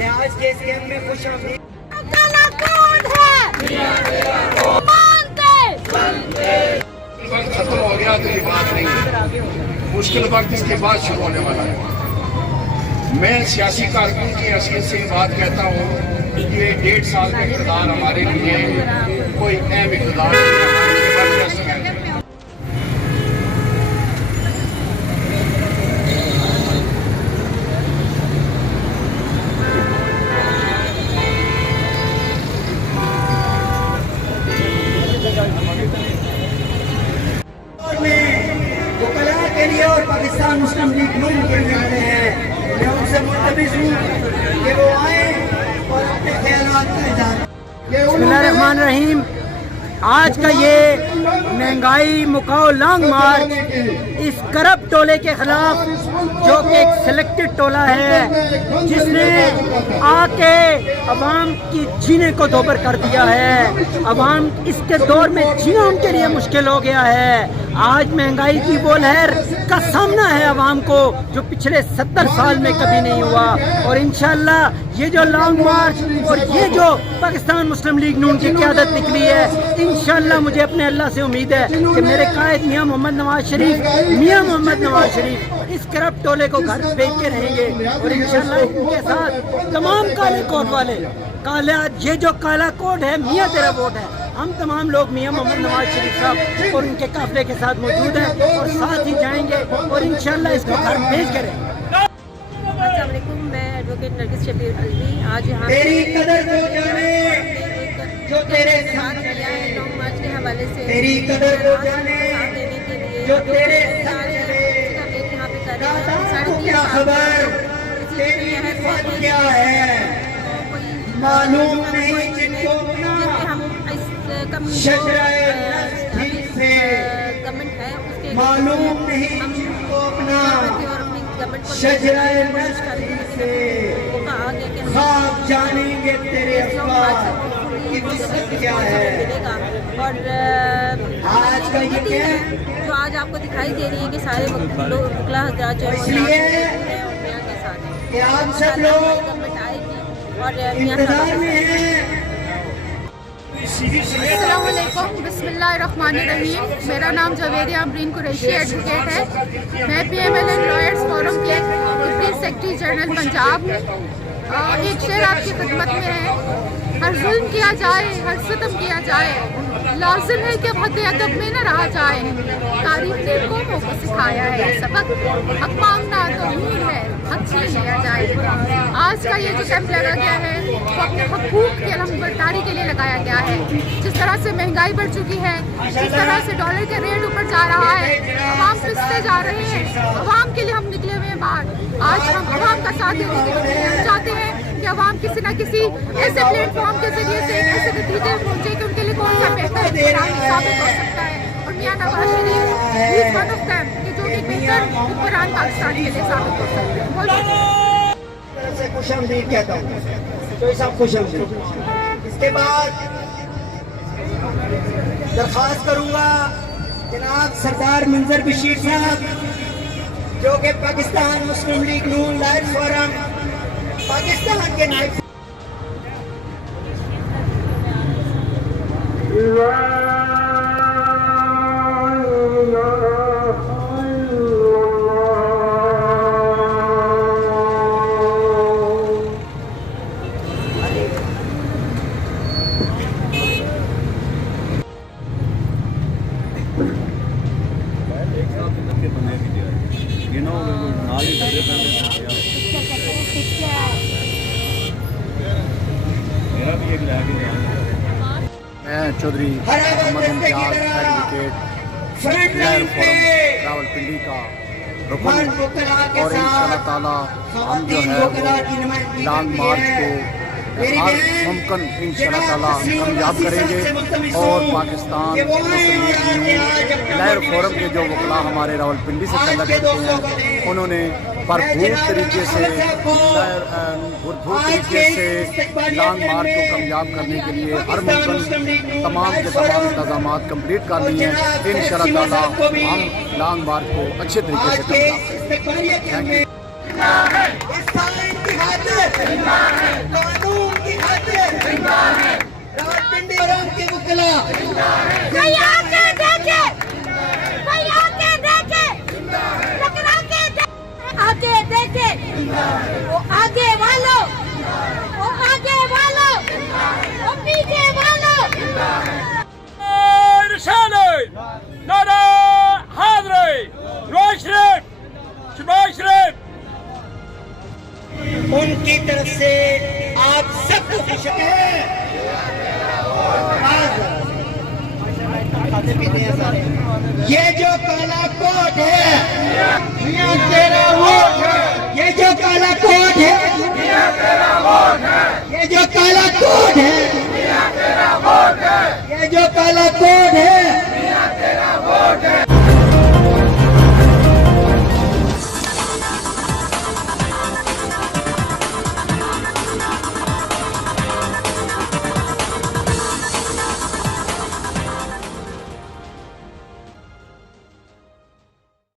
मैं आज के इस कैंप में खुश हूँ। खत्म हो गया तो ये बात नहीं है, मुश्किल वक्त इसके बाद शुरू होने वाला है। मैं सियासी कारकुन की हैसियत से बात कहता हूँ कि ये 1.5 साल का इक़्तिदार हमारे लिए कोई अहम इक़्तिदार नहीं है। वकला के लिए और पाकिस्तान मुस्लिम लीग नून के लिए आए हैं। मैं उनसे मुल्तमिस हूँ कि वो आए और अपने ख्यालात का इज़हार। बिस्मिल्लाहिर्रहमानिर्रहीम। आज का ये महंगाई मुकाओ लॉन्ग मार्च इस करप्ट टोले के खिलाफ, जो कि एक सिलेक्टेड टोला है जिसने आके अवाम की जीने को दोबर कर दिया है। अवाम इसके दौर में जीना उनके लिए मुश्किल हो गया है। आज महंगाई की वो लहर का सामना है अवाम को, जो पिछले 70 साल में कभी नहीं हुआ। और इंशाल्लाह ये जो लॉन्ग मार्च और ये जो पाकिस्तान मुस्लिम लीग नून की क़यादत निकली है, इंशाल्लाह मुझे अपने अल्लाह से उम्मीद है कि मेरे कायद मियाँ मोहम्मद नवाज शरीफ इस करप्ट टोले को घर भेज के रहेंगे। और इंशाल्लाह इनके साथ तमाम काले कोट वाले, ये जो काला कोट है मियाँ तेरा वोट है, हम तमाम लोग मियाँ मोहम्मद नवाज शरीफ साहब और उनके काफिले के साथ मौजूद हैं और साथ ही जाएंगे और इंशाल्लाह इसको घर भेज के रहेंगे। अस्सलाम वालेकुम, मैं एडवोकेट नरगिस शबीर अलवी आज यहाँ तेरी कदर को जाने जो तेरे साथ किया है लॉन्ग मार्च के हवाले से। तेरी कदर को जाने साथ देने के लिए जो तेरे साथ एक यहाँ पे कर रहे हैं। को क्या खबर, तेरी हिम्मत क्या है, मालूम नहीं जिनको हम इस गवर्नमेंट है उसके मालूम नहीं जिनको अपना और अपनी गवर्नमेंट को शजराए से वो कहा गया कि खाब जानेंगे तेरे अफकार की वसअत क्या है। मिलेगा। और आज का ये क्या है जो आज आपको दिखाई दे रही है कि सारे वकला हज़रात जो है के साथ कि आप सब लोग गवर्नमेंट आएगी और इंतजार में हैं। अस्सलाम वालेकुम, बिस्मिल्लाहिर्रहमानिर्रहीम। मेरा नाम जवेरिया अमरीन कुरैशी एडवोकेट है। मैं PMLN लॉयर्स फोरम के डिप्टी सेक्रेटरी जनरल पंजाब एक शेर आपकी खिदमत में है। हर जुल्म किया जाए, हर सितम किया जाए, लाजिम है कि अब हद अदब में न रहा जाए। तारीफ ने कौमों को सिखाया है सबक, हक मांगना तो नूर है, हक छीन लिया जाए। आज का ये जो कैंप लगा गया है वो अपने हकूक की अलमबरदारी के लिए लगाया गया है। जिस तरह से महंगाई बढ़ चुकी है, जिस तरह से डॉलर के रेट ऊपर जा रहा है, अवाम पिसते जा रहे हैं। अवाम के लिए हम निकले हुए हैं बाहर। आज हम अवाम का साथ देने के लिए हम चाहते हैं कि अवाम किसी न किसी ऐसे प्लेटफॉर्म के जरिए से ऐसे नतीजे पहुँचे कि उनके लिए कौन सा बेहतर साबित हो सकता है। और मियाँ Nawaz Sharif is one of them कि जो कि बेहतर हुक्मरान पाकिस्तान के लिए साबित हो सकते हैं। तरफ से खुशामदीद कहता हूँ, तो सब खुशामदीद। इसके बाद दरख्वास्त करूंगा जनाब सरदार मंजर बशीर साहब, जो कि पाकिस्तान मुस्लिम लीग नून लायर्स फोरम पाकिस्तान के नायब मैं चौधरी मोहम्मद इम्तियाज एडवोकेट लहर फोरम रावलपिंडी का रुकन और इंशाअल्लाह ताला हम जो है वो लॉन्ग मार्च को हर मुमकिन इंशाअल्लाह ताला कामयाब करेंगे। और पाकिस्तान मुस्लिम लीग नून लहर फोरम के जो वकला हमारे रावलपिंडी से तल्लुक़ रखते हैं, उन्होंने भरपूर तरीके से लॉन्ग मार्च को कामयाब करने के लिए हर मुमकिन तमाम के तमाम इंतजाम कंप्लीट कर लिए हैं। इंशाअल्लाह ताला हम लॉन्ग मार्च को अच्छे तरीके से कामयाब करेंगे। Thank you. कोई आके देखे, कोई आके देखे, टकरा के आके देखे, वो आगे वालों, वो आगे वालों, वो पीछे वालों। नारा हाज़िर, नवाज शरीफ। उनकी तरफ से आप सबको खुशी है। ये जो काला कोट है, तेरा वोट है। ये जो काला कोट है, ये जो काला कोट है, ये जो काला कोट है,